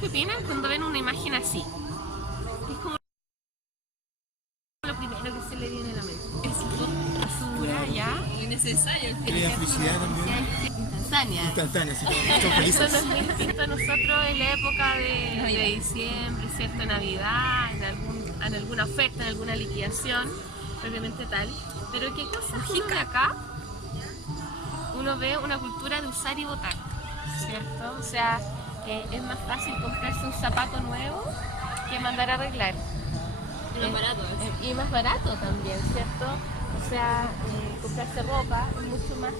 que opinan cuando ven una imagen así? Es como lo primero que se le viene a la mente. Es basura, ¿ya? Muy necesario. Crea felicidad también. Instantánea. Sí. Eso Son felices. no es muy distinto a nosotros en la época de diciembre, ¿cierto? Navidad, en alguna oferta, en alguna liquidación, propiamente tal. Pero ¿qué cosa uno ve acá? Uno ve una cultura de usar y botar, ¿cierto? O sea, es más fácil comprarse un zapato nuevo que mandar a arreglar. Y más barato. Y más barato también, ¿cierto? O sea, comprarse ropa es mucho más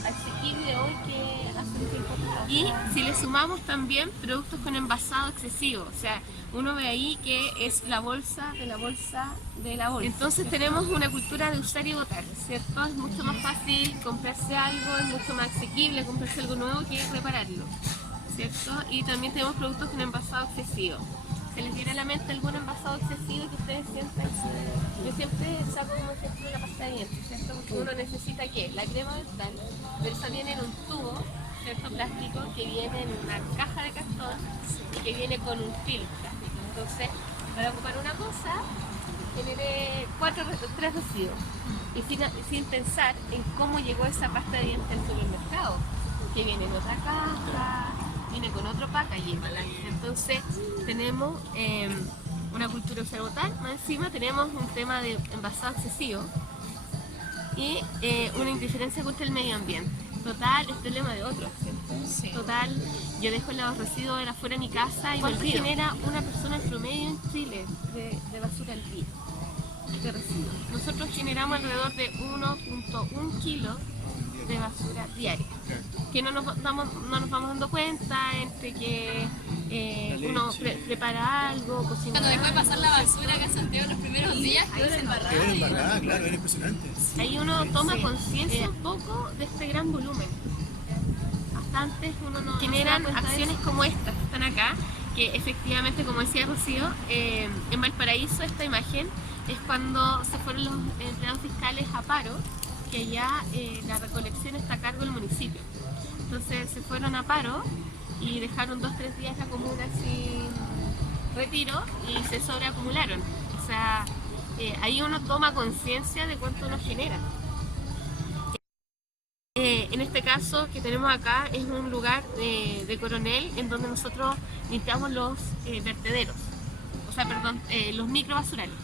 asequible hoy que hace un tiempo atrás. Y si le sumamos también productos con envasado excesivo, o sea, uno ve ahí que es la bolsa de la bolsa de la bolsa. Entonces tenemos una cultura de usar y botar, ¿cierto? Es mucho más fácil comprarse algo, es mucho más asequible comprarse algo nuevo que repararlo, ¿cierto? Y también tenemos productos con envasado excesivo. ¿Se les viene a la mente algún envasado excesivo que ustedes sientan? Yo siempre saco como ejemplo la pasta de dientes, ¿cierto? Porque uno necesita ¿qué? La crema dental, pero esa viene en un tubo, ¿cierto? Plástico, que viene en una caja de cartón y que viene con un film plástico. Entonces, para ocupar una cosa, generé tres residuos. Y sin pensar en cómo llegó esa pasta de dientes al supermercado, que viene en otra caja, viene con otro packaging. Entonces tenemos una cultura de usar botar, más encima tenemos un tema de envasado excesivo y una indiferencia contra el medio ambiente. Total, es problema de otros, ¿cierto? Sí. Total, yo dejo los residuos afuera de mi casa y ¿cuánto genera una persona en promedio en Chile de basura al día? De residuos. Nosotros generamos alrededor de 1.1 kilos de basura diaria, que no nos vamos dando cuenta entre que uno prepara algo, cocina. Cuando dejó de pasar la basura acá en Santiago los primeros días, quedó embarrada. Quedó embarrada, claro, era impresionante. Ahí uno toma conciencia un poco de este gran volumen. Hasta antes uno no generan acciones como estas que están acá, que efectivamente, como decía Rocío, en Valparaíso esta imagen es cuando se fueron los empleados fiscales a paro, que allá la recolección está a cargo del municipio. Entonces se fueron a paro y dejaron 2-3 días la comuna sin retiro y se sobreacumularon. O sea, ahí uno toma conciencia de cuánto uno genera. En este caso que tenemos acá es un lugar de Coronel en donde nosotros limpiamos los vertederos, o sea, perdón, los microbasurales.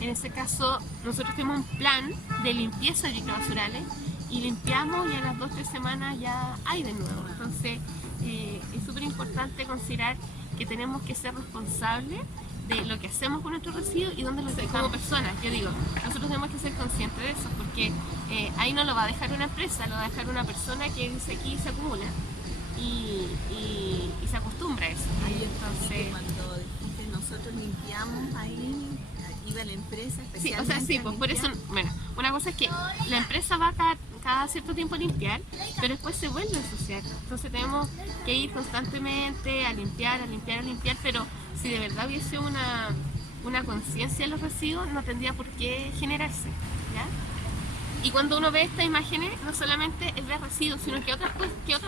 En este caso nosotros tenemos un plan de limpieza de microbasurales y limpiamos y a las 2-3 semanas ya hay de nuevo. Entonces es súper importante considerar que tenemos que ser responsables de lo que hacemos con nuestros residuos y dónde los dejamos como personas. Yo digo, nosotros tenemos que ser conscientes de eso porque ahí no lo va a dejar una empresa, lo va a dejar una persona que dice aquí se acumula y se acostumbra a eso. Ahí entonces cuando dijiste nosotros limpiamos ahí iba la empresa especialmente. Sí, o sea, sí, pues por eso, bueno, una cosa es que la empresa va cada cierto tiempo a limpiar, pero después se vuelve a ensuciar. Entonces tenemos que ir constantemente a limpiar, pero si de verdad hubiese una conciencia en los residuos, no tendría por qué generarse, ¿ya? Y cuando uno ve estas imágenes, no solamente es ver residuos, sino que otras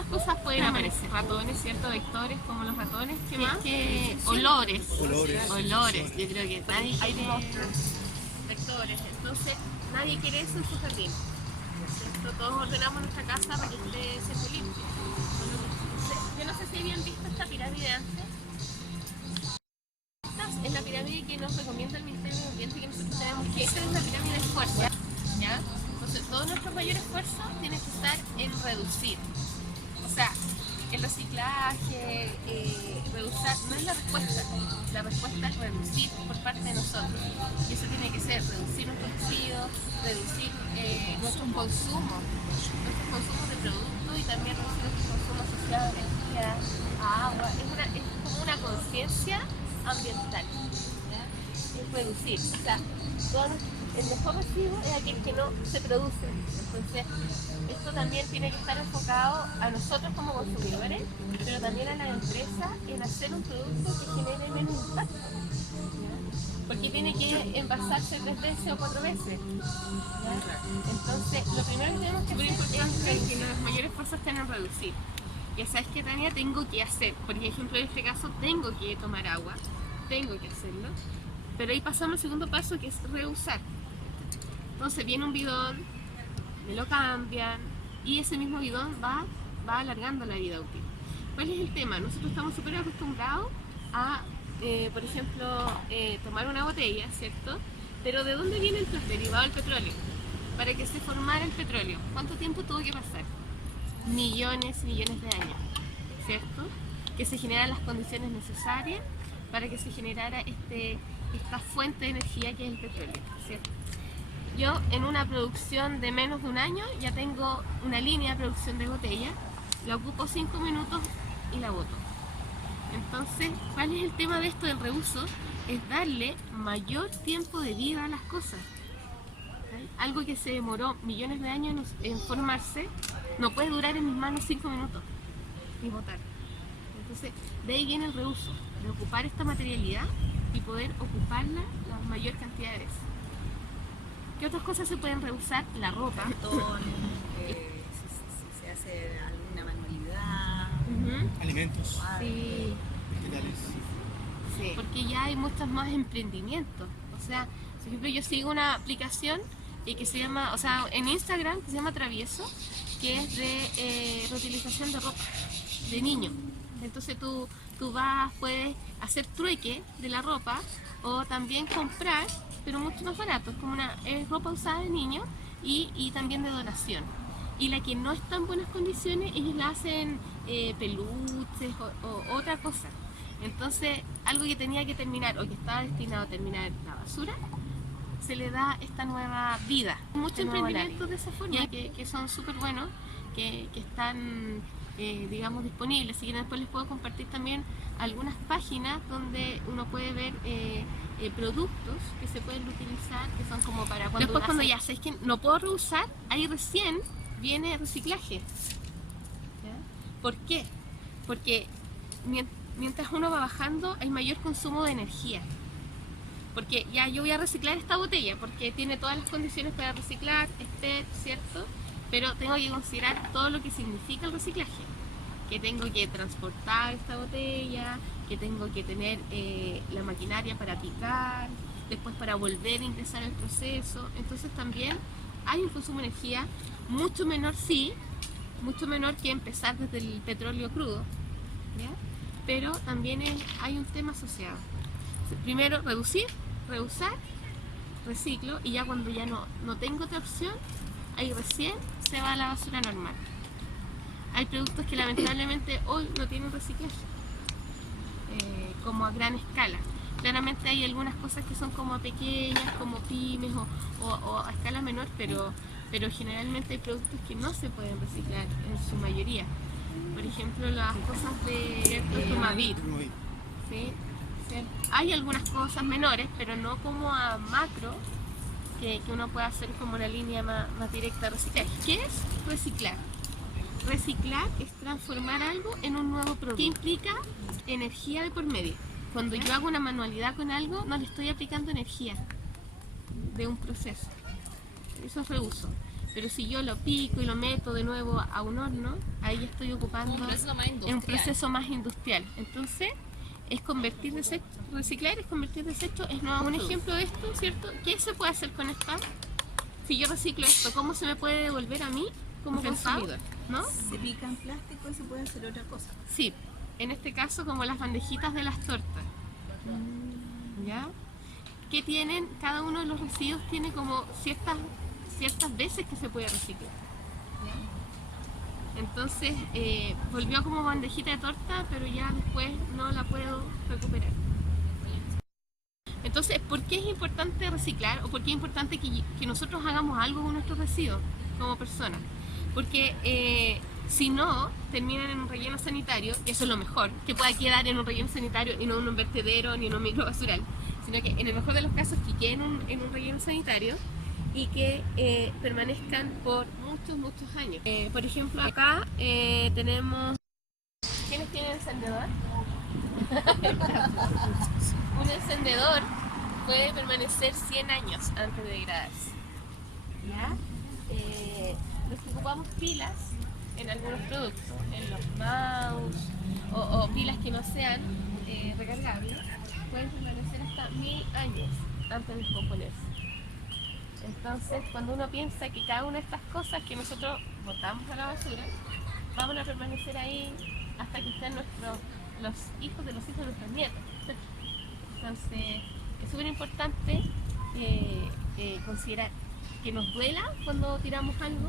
cosas pueden aparecer. Ratones, ¿cierto? Vectores como los ratones, ¿qué más? Olores. Yo creo que nadie quiere vectores. Entonces, nadie quiere eso en su jardín, ¿cierto? Todos ordenamos nuestra casa para que esté siempre limpia. Yo no sé si habían visto esta pirámide antes. Es la pirámide que nos recomienda el Ministerio de Ambiente, que nosotros tenemos que esa es la pirámide de fuerza, ¿ya? Entonces todo nuestro mayor esfuerzo tiene que estar en reducir, o sea, el reciclaje, reducir, no es la respuesta es reducir por parte de nosotros, y eso tiene que ser reducir nuestros residuos, reducir nuestros consumos de productos y también reducir nuestros consumos asociados a energía, a agua, es como una conciencia ambiental, ¿ya? Es reducir, o sea, el mejor residuo es aquel que no se produce. Entonces, esto también tiene que estar enfocado a nosotros como consumidores, pero también a la empresa en hacer un producto que genere menos impacto, ¿ya? Porque tiene que envasarse 3 veces o 4 veces, ¿ya? Entonces, lo primero que tenemos que hacer es que los mayores esfuerzos estén en reducir. ya sabes que Tania, tengo que hacer, por ejemplo en este caso tengo que tomar agua, tengo que hacerlo, pero ahí pasamos al segundo paso que es reusar. Entonces viene un bidón, me lo cambian y ese mismo bidón va alargando la vida útil. ¿Cuál es el tema? Nosotros estamos súper acostumbrados a, por ejemplo, tomar una botella, ¿cierto? Pero ¿de dónde viene el derivado del petróleo? Para que se formara el petróleo, ¿cuánto tiempo tuvo que pasar? Millones y millones de años, ¿cierto? Que se generan las condiciones necesarias para que se generara esta fuente de energía que es el petróleo, ¿cierto? Yo en una producción de menos de un año ya tengo una línea de producción de botella, la ocupo 5 minutos y la boto. Entonces, ¿cuál es el tema de esto del reuso? Es darle mayor tiempo de vida a las cosas. ¿Sí? Algo que se demoró millones de años en formarse, no puede durar en mis manos 5 minutos y botar. Entonces, de ahí viene el reuso, de ocupar esta materialidad y poder ocuparla la mayor cantidad de veces. ¿Qué otras cosas se pueden reusar? La ropa. Cartón, si se hace alguna manualidad. Alimentos, Sí, vegetales. sí, porque ya hay muchos más emprendimientos. O sea, por ejemplo, yo sigo una aplicación que se llama, o sea, en Instagram, que se llama Travieso, que es de reutilización de ropa de niño. Entonces tú puedes hacer trueque de la ropa o también comprar, pero mucho más barato, es como es ropa usada de niño y también de donación. Y la que no está en buenas condiciones, ellos la hacen peluches o otra cosa. Entonces, algo que tenía que terminar o que estaba destinado a terminar en la basura, se le da esta nueva vida. Muchos emprendimientos de esa forma que son súper buenos, que están digamos disponibles. Si quieren después les puedo compartir también algunas páginas donde uno puede ver productos que se pueden utilizar, que son como para cuando después cuando ya sabes que no puedo reusar, ahí recién viene reciclaje. ¿Ya? ¿Por qué? Porque mientras uno va bajando hay mayor consumo de energía. Porque ya yo voy a reciclar esta botella porque tiene todas las condiciones para reciclar, ¿cierto? Pero tengo que considerar todo lo que significa el reciclaje. Que tengo que transportar esta botella, que tengo que tener la maquinaria para picar, después para volver a ingresar al proceso. Entonces también hay un consumo de energía mucho menor, sí, mucho menor que empezar desde el petróleo crudo, ¿ya? Pero también hay un tema asociado. Primero, reducir, reusar, reciclo, y ya cuando ya no tengo otra opción, ahí recién se va a la basura normal. Hay productos que lamentablemente hoy no tienen reciclaje, como a gran escala. Claramente hay algunas cosas que son como pequeñas, como pymes o a escala menor, pero generalmente hay productos que no se pueden reciclar en su mayoría. Por ejemplo, las cosas de Tomavit. ¿Sí? Hay algunas cosas menores, pero no como a macro, que uno puede hacer como una línea más directa de reciclaje. ¿Qué es reciclar? Reciclar es transformar algo en un nuevo producto. ¿Qué implica? Energía de por medio. Cuando yo hago una manualidad con algo, no le estoy aplicando energía de un proceso. Eso es reuso. Pero si yo lo pico y lo meto de nuevo a un horno, ahí ya estoy ocupando en un proceso más industrial. Entonces, es convertir desechos. Reciclar es convertir desechos. Es un ejemplo de esto, ¿cierto? ¿Qué se puede hacer con esto? Si yo reciclo esto, ¿cómo se me puede devolver a mí como consumidor? ¿No? Se pica en plástico y se puede hacer otra cosa. Sí, en este caso como las bandejitas de las tortas. ¿Ya? Que tienen, cada uno de los residuos tiene como ciertas veces que se puede reciclar. ¿Ya? Entonces volvió como bandejita de torta, pero ya después no la puedo recuperar. Entonces, ¿por qué es importante reciclar o por qué es importante que nosotros hagamos algo con nuestros residuos como personas? Porque si no, terminan en un relleno sanitario, y eso es lo mejor, que pueda quedar en un relleno sanitario y no en un vertedero ni en un microbasural, sino que en el mejor de los casos que queden en un relleno sanitario y que permanezcan por muchos años. Por ejemplo, acá tenemos... ¿Quiénes tienen encendedor? Un encendedor puede permanecer 100 años antes de degradarse. ¿Ya? Los que ocupamos pilas en algunos productos, en los mouse o pilas que no sean recargables, pueden permanecer hasta 1000 años antes de descomponerse. Entonces, cuando uno piensa que cada una de estas cosas que nosotros botamos a la basura, van a permanecer ahí hasta que estén los hijos de nuestros nietos. Entonces, es súper importante considerar que nos duela cuando tiramos algo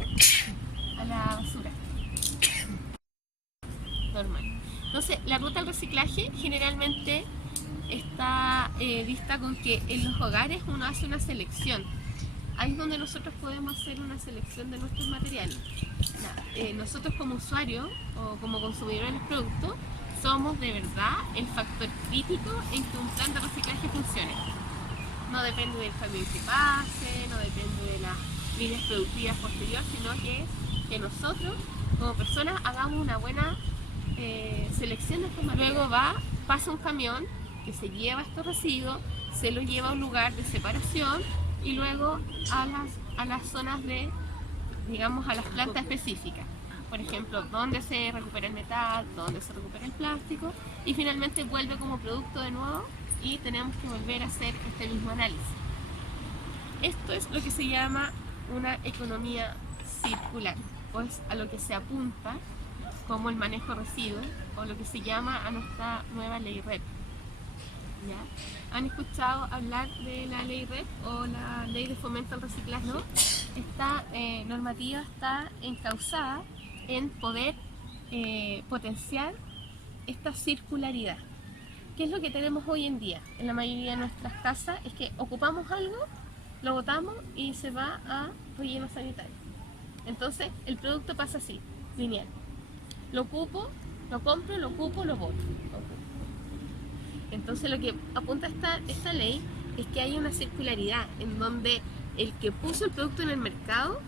a la basura. Normal. Entonces, la ruta al reciclaje generalmente está vista con que en los hogares uno hace una selección. Ahí es donde nosotros podemos hacer una selección de nuestros materiales. Nosotros como usuarios o como consumidores del producto somos de verdad el factor crítico en que un plan de reciclaje funcione. No depende del cambio que pase, no depende de las líneas productivas posteriores, sino que nosotros como personas hagamos una buena selección de estos materiales. Luego pasa un camión que se lleva estos residuos, se los lleva a un lugar de separación y luego a las zonas de, digamos, a las plantas específicas. Por ejemplo, donde se recupera el metal, donde se recupera el plástico y finalmente vuelve como producto de nuevo y tenemos que volver a hacer este mismo análisis. Esto es lo que se llama una economía circular, pues a lo que se apunta como el manejo de residuos o lo que se llama a nuestra nueva ley REP. ¿Ya? ¿Han escuchado hablar de la ley REP o la ley de fomento al reciclaje? ¿No? Esta normativa está encauzada en poder potenciar esta circularidad. ¿Qué es lo que tenemos hoy en día en la mayoría de nuestras casas? Es que ocupamos algo, lo botamos y se va a relleno sanitario. Entonces el producto pasa así, lineal. Lo ocupo, lo compro, lo ocupo, lo boto. Entonces lo que apunta esta ley es que hay una circularidad en donde el que puso el producto en el mercado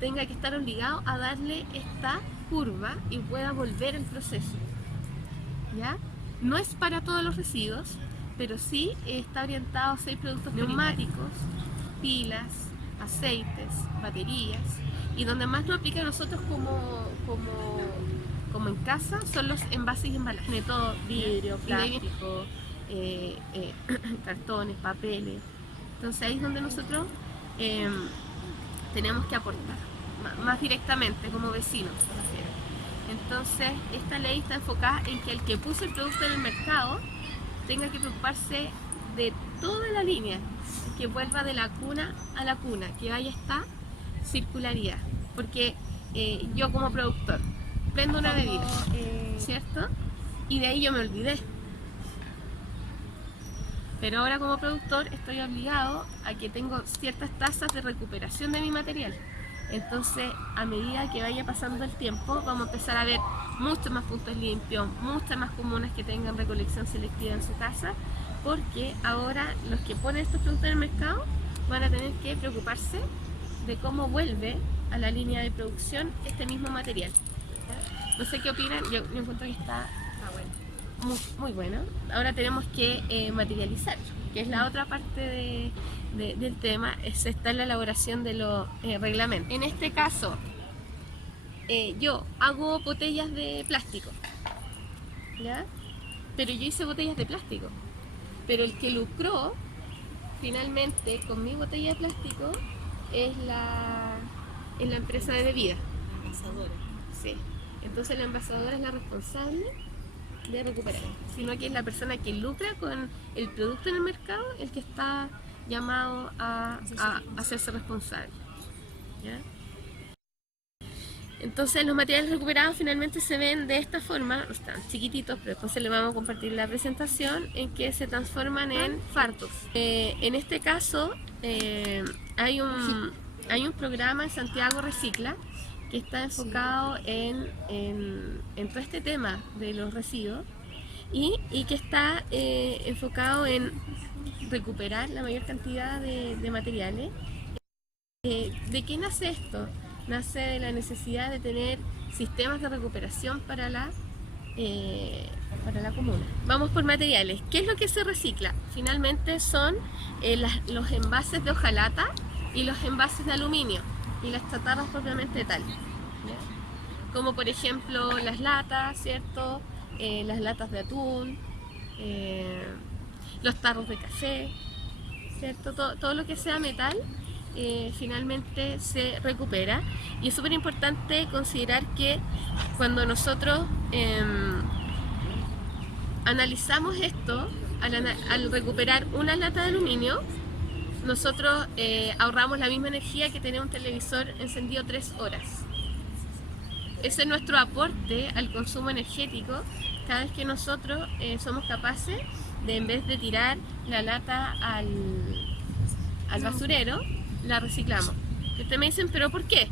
tenga que estar obligado a darle esta curva y pueda volver el proceso. ¿Ya? No es para todos los residuos, pero sí está orientado a 6 productos neumáticos, pilas, aceites, baterías, y donde más nos aplica a nosotros como en casa son los envases y embalajes, de todo, vidrio, plástico, cartones, papeles. Entonces ahí es donde nosotros tenemos que aportar más directamente como vecinos. Entonces esta ley está enfocada en que el que puso el producto en el mercado tenga que preocuparse de toda la línea, que vuelva de la cuna a la cuna, que vaya esta circularidad, porque yo como productor prendo una bebida, ¿cierto? Y de ahí yo me olvidé. Pero ahora como productor estoy obligado a que tengo ciertas tasas de recuperación de mi material. Entonces, a medida que vaya pasando el tiempo, vamos a empezar a ver muchos más puntos limpios, muchas más comunas que tengan recolección selectiva en su casa, porque ahora los que ponen estos productos en el mercado van a tener que preocuparse de cómo vuelve a la línea de producción este mismo material. No sé qué opinan, yo encuentro que está bueno, muy bueno. Ahora tenemos que materializar, que es la otra parte del tema, está en la elaboración de los reglamentos. En este caso, yo hago botellas de plástico, ¿ya? Pero yo hice botellas de plástico, pero el que lucró finalmente con mi botella de plástico es la empresa de bebida. Sí. Entonces la envasadora es la responsable de recuperar, sino que es la persona que lucra con el producto en el mercado el que está llamado a hacerse responsable. ¿Ya? Entonces los materiales recuperados finalmente se ven de esta forma, están chiquititos, pero después les vamos a compartir la presentación en que se transforman en fardos. En este caso hay un programa en Santiago Recicla que está enfocado en todo este tema de los residuos y que está enfocado en recuperar la mayor cantidad de materiales. ¿De qué nace esto? Nace de la necesidad de tener sistemas de recuperación para la comuna. Vamos por materiales. ¿Qué es lo que se recicla? Finalmente son los envases de hojalata y los envases de aluminio y las chatarras propiamente tal. como por ejemplo las latas, ¿cierto? Las latas de atún, los tarros de café, ¿cierto? Todo lo que sea metal finalmente se recupera, y es súper importante considerar que cuando nosotros analizamos esto, al recuperar una lata de aluminio, nosotros ahorramos la misma energía que tener un televisor encendido 3 horas. Ese es nuestro aporte al consumo energético cada vez que nosotros somos capaces de, en vez de tirar la lata al basurero, la reciclamos. Y ustedes me dicen, ¿pero por qué?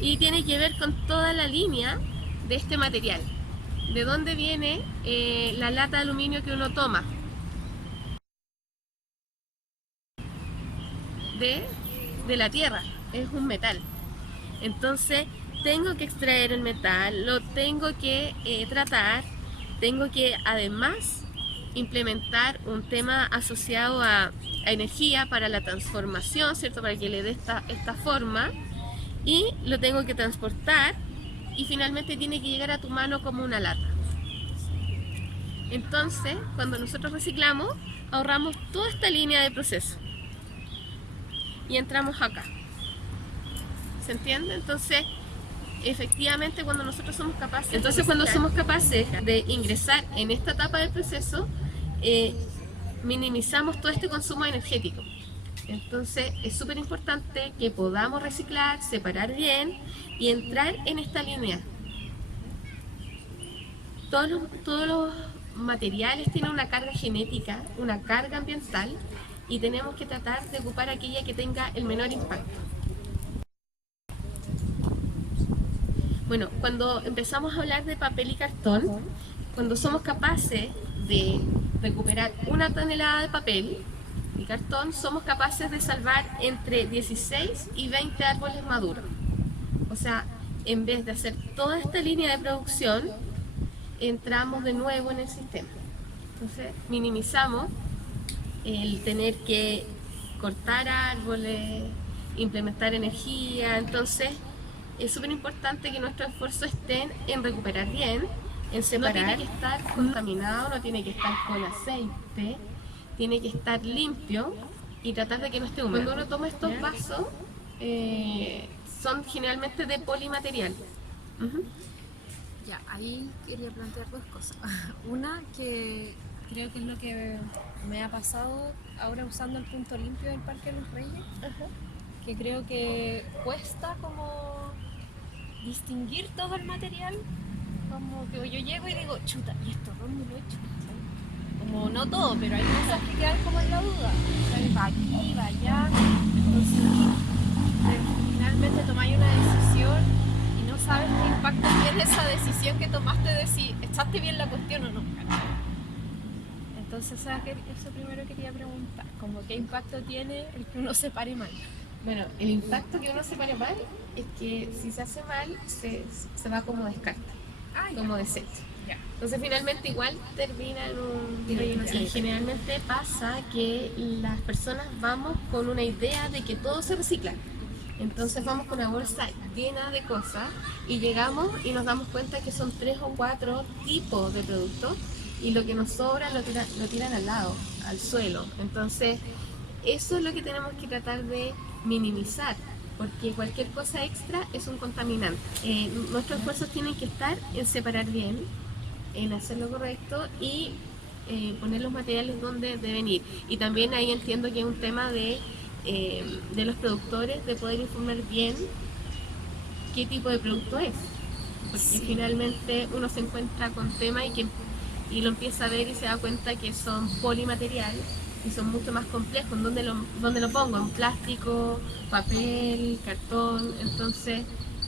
Y tiene que ver con toda la línea de este material. ¿De dónde viene la lata de aluminio que uno toma? De la tierra, es un metal. Entonces tengo que extraer el metal, lo tengo que tratar, tengo que además implementar un tema asociado a energía para la transformación, ¿cierto? Para que le dé esta forma, y lo tengo que transportar, y finalmente tiene que llegar a tu mano como una lata. Entonces, cuando nosotros reciclamos, ahorramos toda esta línea de proceso y entramos acá. ¿Se entiende? Entonces, efectivamente, cuando nosotros somos capaces de ingresar en esta etapa del proceso, minimizamos todo este consumo energético. Entonces es súper importante que podamos reciclar, separar bien y entrar en esta línea. Todos los materiales tienen una carga genética, una carga ambiental, y tenemos que tratar de ocupar aquella que tenga el menor impacto. Bueno, cuando empezamos a hablar de papel y cartón, cuando somos capaces de recuperar 1 tonelada de papel y cartón, somos capaces de salvar entre 16 y 20 árboles maduros. O sea, en vez de hacer toda esta línea de producción, entramos de nuevo en el sistema. Entonces, minimizamos el tener que cortar árboles, implementar energía. Entonces, es súper importante que nuestros esfuerzos estén en recuperar bien, en separar. No tiene que estar contaminado, no tiene que estar con aceite, tiene que estar limpio y tratar de que no esté húmedo. Cuando uno toma estos vasos, son generalmente de polimaterial. Ya, ahí quería plantear 2 cosas. Una, que creo que es lo que me ha pasado ahora usando el punto limpio del Parque de los Reyes, que creo que cuesta como distinguir todo el material, como que yo llego y digo, chuta, ¿y esto dónde lo he hecho? ¿Sabes? Como no todo, pero hay cosas que quedan como en la duda, ¿sabes? Va aquí, va allá, entonces finalmente tomáis una decisión y no sabes qué impacto tiene esa decisión que tomaste de si echaste bien la cuestión o no. Entonces, eso primero quería preguntar, como qué impacto tiene el que uno se pare mal. Bueno, el impacto que uno se pare mal es que si se hace mal, se va como descarte, como desecho. Entonces finalmente igual termina en un relleno. Y generalmente pasa que las personas vamos con una idea de que todo se recicla. Entonces vamos con una bolsa llena de cosas y llegamos y nos damos cuenta que son 3 o 4 tipos de productos, y lo que nos sobra lo tiran al lado, al suelo. Entonces eso es lo que tenemos que tratar de minimizar, porque cualquier cosa extra es un contaminante. Nuestros esfuerzos tienen que estar en separar bien, en hacer lo correcto y poner los materiales donde deben ir. Y también ahí entiendo que es un tema de los productores, de poder informar bien qué tipo de producto es, porque finalmente uno se encuentra con temas y lo empieza a ver y se da cuenta que son polimaterial y son mucho más complejos. ¿Dónde lo pongo? En plástico, papel, cartón. Entonces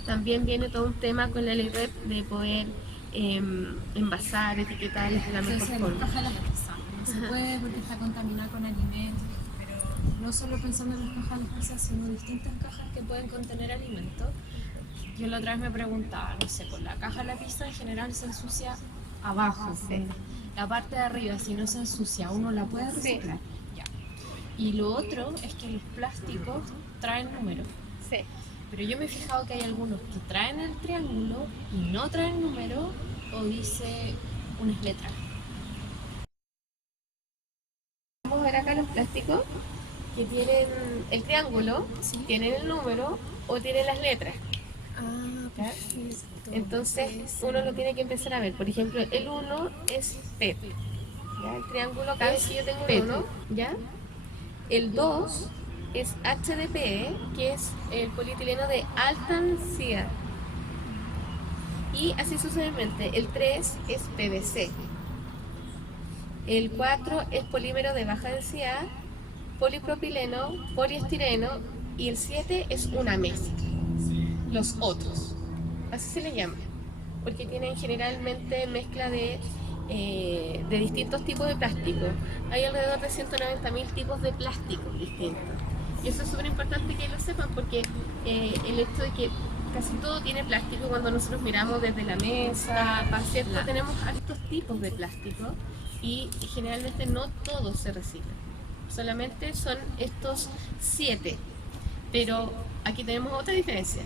también viene todo un tema con la ley REP de poder envasar, etiquetar de la mejor forma. La caja de la pizza no se puede porque está contaminada con alimentos, pero no solo pensando en las cajas de la pizza, sino distintas cajas que pueden contener alimentos. Yo la otra vez me preguntaba, no sé, con la caja de la pizza en general se ensucia abajo, la parte de arriba, si no se ensucia, uno la puede reciclar. Ya. Y lo otro es que los plásticos traen números. Pero yo me he fijado que hay algunos que traen el triángulo y no traen número o dice unas letras. Vamos a ver acá los plásticos que tienen el triángulo, Sí. tienen el número o tienen las letras. Ah, ¿Ya? perfecto. Entonces uno lo tiene que empezar a ver. Por ejemplo, el 1 es PET. ¿Ya? El triángulo acá si yo tengo el 1, ¿ya? El 2 es HDPE, que es el polietileno de alta densidad. Y así sucesivamente. El 3 es PVC. El 4 es polímero de baja densidad, polipropileno, poliestireno. Y el 7 es una mezcla. Los otros. Así se le llama. Porque tienen generalmente mezcla de distintos tipos de plástico. Hay alrededor de 190.000 tipos de plástico distintos. Y eso es súper importante que lo sepan porque el hecho de que casi todo tiene plástico cuando nosotros miramos desde la mesa, ¿cierto? Tenemos altos tipos de plástico y generalmente no todos se reciclan. Solamente son estos 7. Pero aquí tenemos otra diferencia.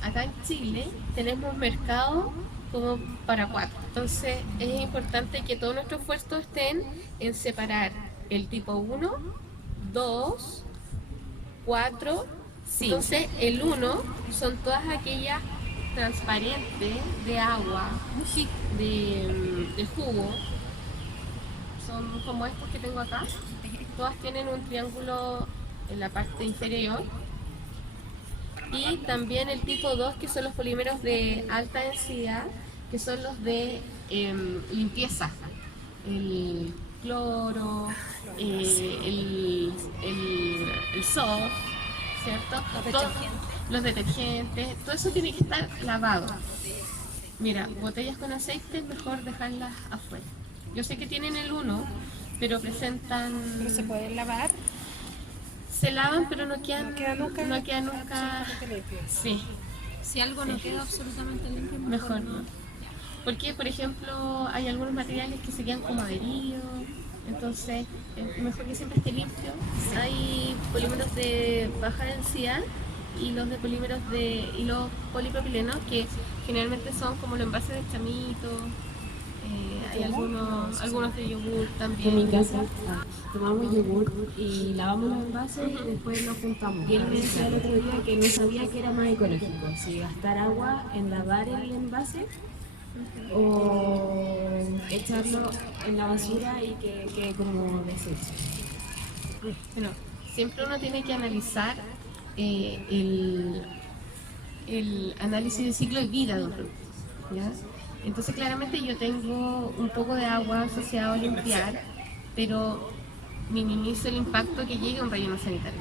Acá en Chile tenemos mercado como para 4. Entonces es importante que todo nuestro esfuerzo estén en separar el tipo 1, 2, 4, 5. Entonces el 1 son todas aquellas transparentes de agua, de jugo. Son como estos que tengo acá. Todas tienen un triángulo en la parte inferior. Y también el tipo 2, que son los polímeros de alta densidad, que son los de limpieza. El cloro, el soft, ¿cierto? Los detergentes, todo eso tiene que estar lavado. Mira, botellas con aceite, mejor dejarlas afuera. Yo sé que tienen el 1, pero presentan... ¿Pero se pueden lavar? Se lavan, pero no quedan nunca. Sí, Si algo no queda absolutamente limpio, mejor no. Porque, por ejemplo, hay algunos materiales que se quedan como adheridos, entonces es mejor que siempre esté limpio. Hay polímeros de baja densidad y los de polímeros de hilo polipropileno, que generalmente son como los envases de chamito. Hay algunos de yogur también. En mi casa tomamos yogur y lavamos los envases y después los juntamos. Y él me decía el otro día que no sabía que era más ecológico, si gastar agua en lavar el envase o echarlo en la basura y que quede como desecho. Bueno, siempre uno tiene que analizar el análisis de ciclo de vida de un producto, ¿ya? Entonces claramente yo tengo un poco de agua asociado a limpiar, pero minimizo el impacto que llegue a un relleno sanitario.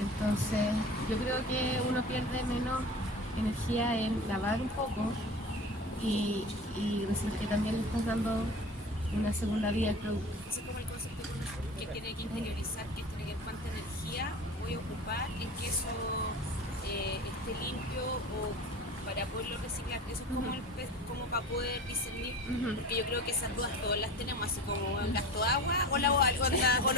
Entonces yo creo que uno pierde menos energía en lavar un poco y decir que también le estás dando una segunda vida al producto. Así como el concepto que tiene que interiorizar, que tiene que ver cuánta energía voy a ocupar en que eso esté limpio o para poderlo reciclar. Eso es como para poder discernir, porque yo creo que esas dudas todas las tenemos, así como gasto agua o lo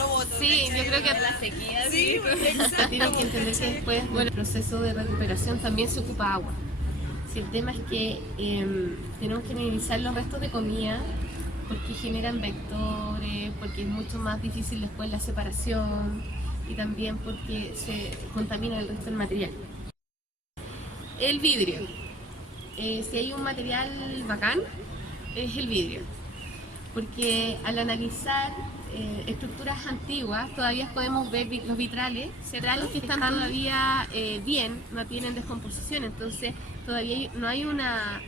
boto. Sí, yo creo que la sequía. Sí, exacto. Tienen que entender que después, bueno, el proceso de recuperación también se ocupa agua. Si el tema es que tenemos que minimizar los restos de comida porque generan vectores, porque es mucho más difícil después la separación y también porque se contamina el resto del material. El vidrio. Si hay un material bacán, es el vidrio. Porque al analizar estructuras antiguas, todavía podemos ver los vitrales que están todavía bien, no tienen descomposición. Entonces todavía no hay una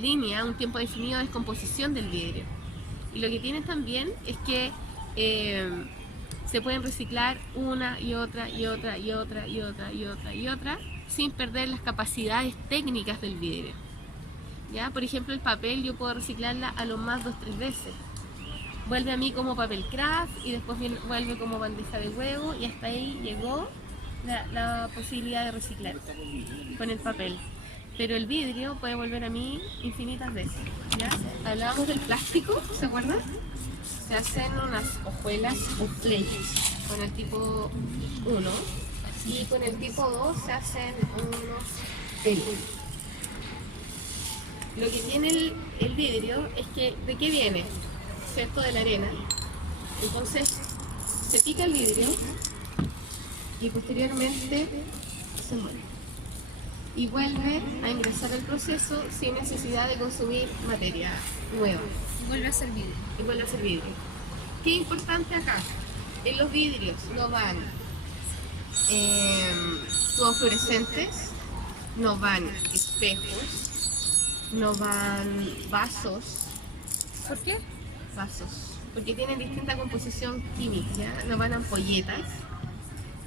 línea, un tiempo definido de descomposición del vidrio. Y lo que tienen también es que se pueden reciclar una y otra y otra y otra y otra y otra y otra sin perder las capacidades técnicas del vidrio. ¿Ya? Por ejemplo, el papel yo puedo reciclarla a lo más 2-3 veces. Vuelve a mí como papel craft y después vuelve como bandeja de huevo y hasta ahí llegó la posibilidad de reciclar con el papel. pero el vidrio puede volver a mí infinitas veces, ¿ya? Hablábamos del plástico, ¿se acuerdan? Se hacen unas hojuelas o fleches con el tipo 1 y con el tipo 2 se hacen unos pelos. Lo que tiene el vidrio es que, ¿de qué viene? ¿Cierto? De la arena. Entonces se pica el vidrio y posteriormente se muere. Y vuelve a ingresar al proceso sin necesidad de consumir materia nueva. Vuelve a ser vidrio. Y vuelve a ser vidrio. ¿Qué es importante acá? En los vidrios no van tubos fluorescentes, no van espejos, no van vasos. ¿Por qué? Vasos, porque tienen distinta composición química, ¿ya? No van ampolletas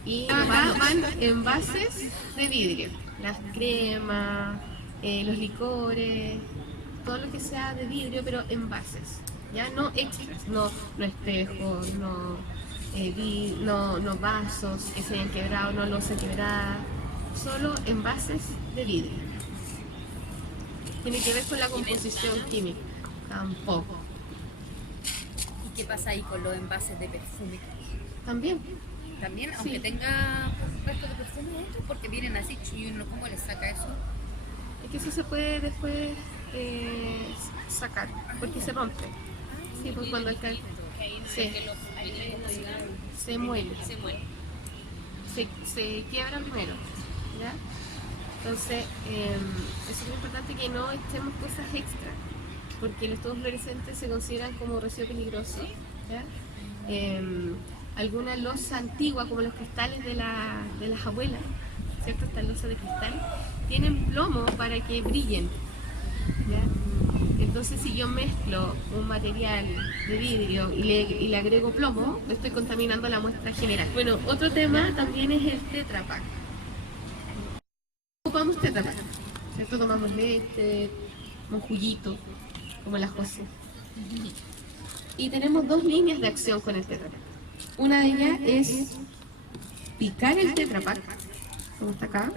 y van envases de vidrio, las cremas, los licores, todo lo que sea de vidrio, pero envases, ya no extras, no espejos, no vasos que se hayan quebrado, no losa quebrada, solo envases de vidrio. Tiene que ver con la composición química, tampoco. ¿Y qué pasa ahí con los envases de perfume? También. También, aunque Sí. tenga restos de perfume dentro, porque vienen así, y uno, ¿cómo le saca eso? Es que eso se puede después sacar, porque se rompe. Sí, pues cuando sí, se muere, Se muere. se quiebra primero, ¿ya? Entonces, es súper importante que no echemos cosas extra, porque los tubos fluorescentes se consideran como residuo peligroso, ¿ya? Alguna loza antigua, como los cristales de las abuelas, ¿cierto? Estas losas de cristal, tienen plomo para que brillen, ¿ya? Entonces, si yo mezclo un material de vidrio y le agrego plomo, estoy contaminando la muestra general. Bueno, otro tema también es el Tetra Pak. Ocupamos Tetra Pak, ¿cierto? Tomamos leche, un juguito, como las José. Y tenemos dos líneas de acción con el Tetra Pak. Una de ellas es picar el Tetra Pak, como está acá,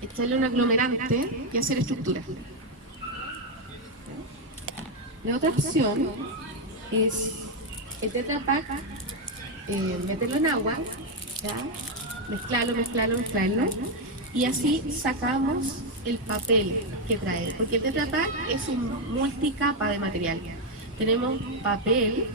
echarle un aglomerante y hacer estructuras. La otra opción es el Tetra Pak, meterlo en agua, ¿ya? Mezclarlo, y así sacamos el papel que trae, porque el Tetra Pak es un multicapa de material. Tenemos papel,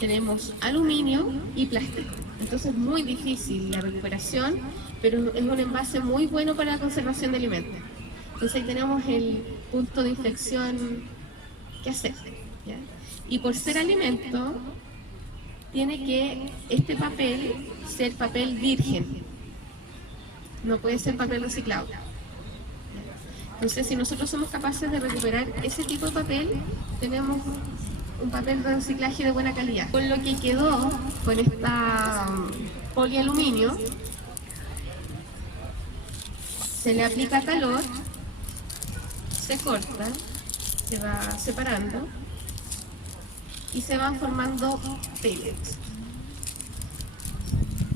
tenemos aluminio y plástico, entonces es muy difícil la recuperación, pero es un envase muy bueno para la conservación de alimentos. Entonces ahí tenemos el punto de inflexión que hacer, ¿ya? Y por ser alimento, tiene que este papel ser papel virgen, no puede ser papel reciclado. Entonces, si nosotros somos capaces de recuperar ese tipo de papel, tenemos un papel de reciclaje de buena calidad. Con lo que quedó, con esta polialuminio, se le aplica calor, se corta, se va separando y se van formando pellets,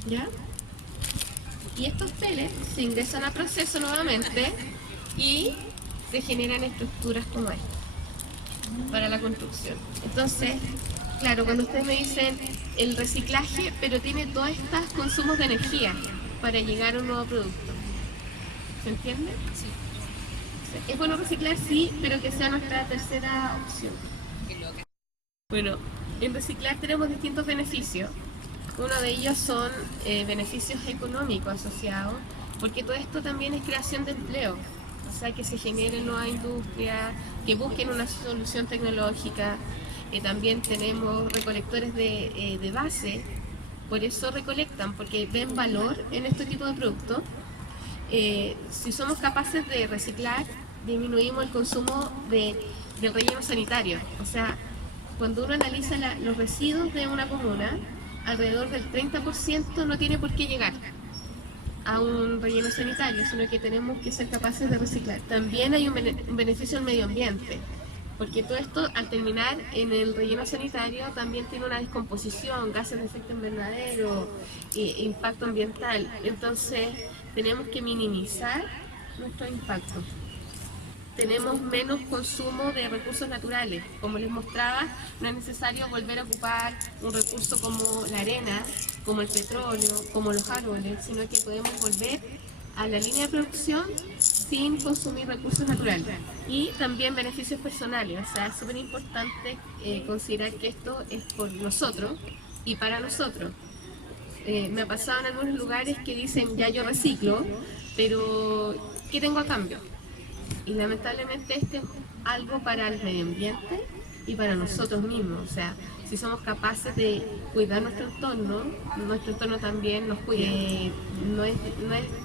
¿ya? Y estos pellets se ingresan a proceso nuevamente y se generan estructuras como esta para la construcción. Entonces, claro, cuando ustedes me dicen el reciclaje, pero tiene todos estos consumos de energía para llegar a un nuevo producto, ¿se entiende? Sí. Es bueno reciclar, sí, pero que sea nuestra tercera opción. Bueno, en reciclar tenemos distintos beneficios. Uno de ellos son beneficios económicos asociados, porque todo esto también es creación de empleo. O sea, que se genere nueva industria, que busquen una solución tecnológica. También tenemos recolectores de base, por eso recolectan, porque ven valor en este tipo de productos. Si somos capaces de reciclar, disminuimos el consumo del relleno sanitario. O sea, cuando uno analiza los residuos de una comuna, alrededor del 30% no tiene por qué llegar a un relleno sanitario, sino que tenemos que ser capaces de reciclar. También hay un beneficio al medio ambiente, porque todo esto al terminar en el relleno sanitario también tiene una descomposición, gases de efecto invernadero, impacto ambiental. Entonces tenemos que minimizar nuestro impacto. Tenemos menos consumo de recursos naturales. Como les mostraba, no es necesario volver a ocupar un recurso como la arena, como el petróleo, como los árboles, sino que podemos volver a la línea de producción sin consumir recursos naturales. Y también beneficios personales, o sea, es súper importante considerar que esto es por nosotros y para nosotros. Me ha pasado en algunos lugares que dicen, ya yo reciclo, pero ¿qué tengo a cambio? Y lamentablemente este es algo para el medio ambiente y para nosotros mismos. O sea, si somos capaces de cuidar nuestro entorno también nos cuida. No es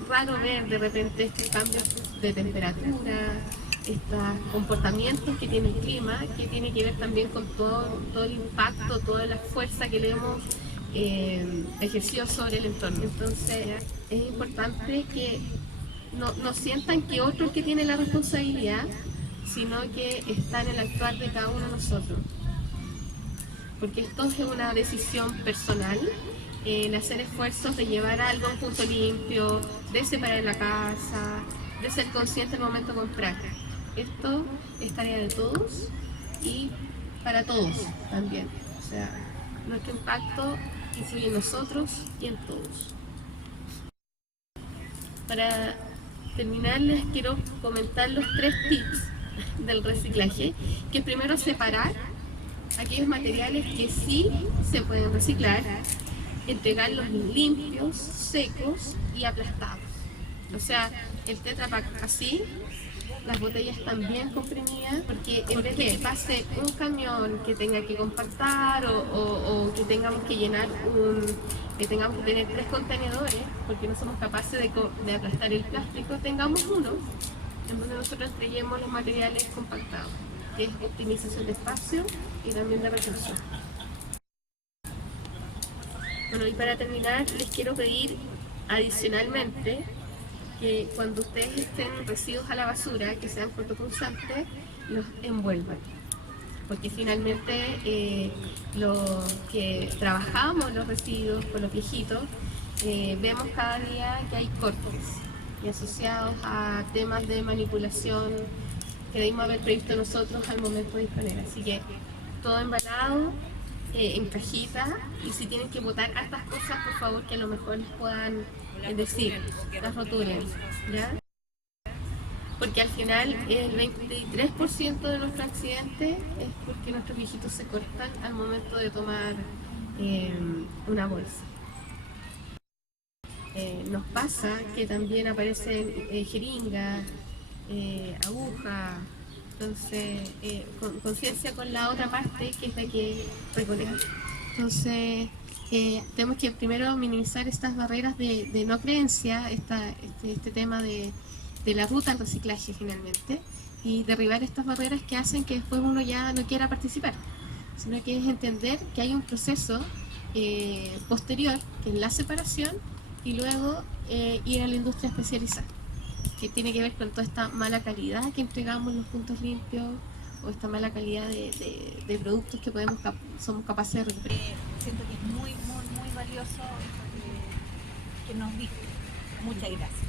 raro ver de repente estos cambios de temperatura, estos comportamientos que tiene el clima, que tiene que ver también con todo el impacto, toda la fuerza que le hemos ejercido sobre el entorno. Entonces es importante que no sientan que otro es el que tiene la responsabilidad, sino que está en el actuar de cada uno de nosotros. Porque esto es una decisión personal, el hacer esfuerzos de llevar algo a un punto limpio, de separar la casa, de ser consciente al momento de comprar. Esto es tarea de todos y para todos también. O sea, nuestro impacto influye en nosotros y en todos. Para terminar, les quiero comentar los 3 tips del reciclaje, que es primero separar aquellos materiales que sí se pueden reciclar, entregarlos limpios, secos y aplastados. O sea, el Tetra Pak así, las botellas también comprimidas, porque en vez de que pase un camión que tenga que compactar o que tengamos que llenar que tengamos que tener 3 contenedores, porque no somos capaces de aplastar el plástico, tengamos uno, en donde nosotros entreguemos los materiales compactados, que es optimización de espacio y también de recursos. Bueno, y para terminar, les quiero pedir adicionalmente que cuando ustedes estén residuos a la basura, que sean fotopunzantes, los envuelvan. Porque finalmente los que trabajamos los residuos con los viejitos, vemos cada día que hay cortes y asociados a temas de manipulación que debimos haber previsto nosotros al momento de disponer. Así que todo embalado, en cajita, y si tienen que botar hartas cosas, por favor que a lo mejor les puedan decir, las rotulen, ¿ya? Porque al final el 23% de nuestros accidentes es porque nuestros viejitos se cortan al momento de tomar una bolsa. Nos pasa que también aparecen jeringas, agujas, entonces conciencia con la otra parte que es la que recolecta. Entonces tenemos que primero minimizar estas barreras de no creencia, este tema de la ruta al reciclaje finalmente, y derribar estas barreras que hacen que después uno ya no quiera participar, sino que es entender que hay un proceso posterior, que es la separación, y luego ir a la industria especializada, que tiene que ver con toda esta mala calidad que entregamos en los puntos limpios, o esta mala calidad de productos que somos capaces de recuperar. Siento que es muy, muy, muy valioso esto que nos dijo. Muchas gracias.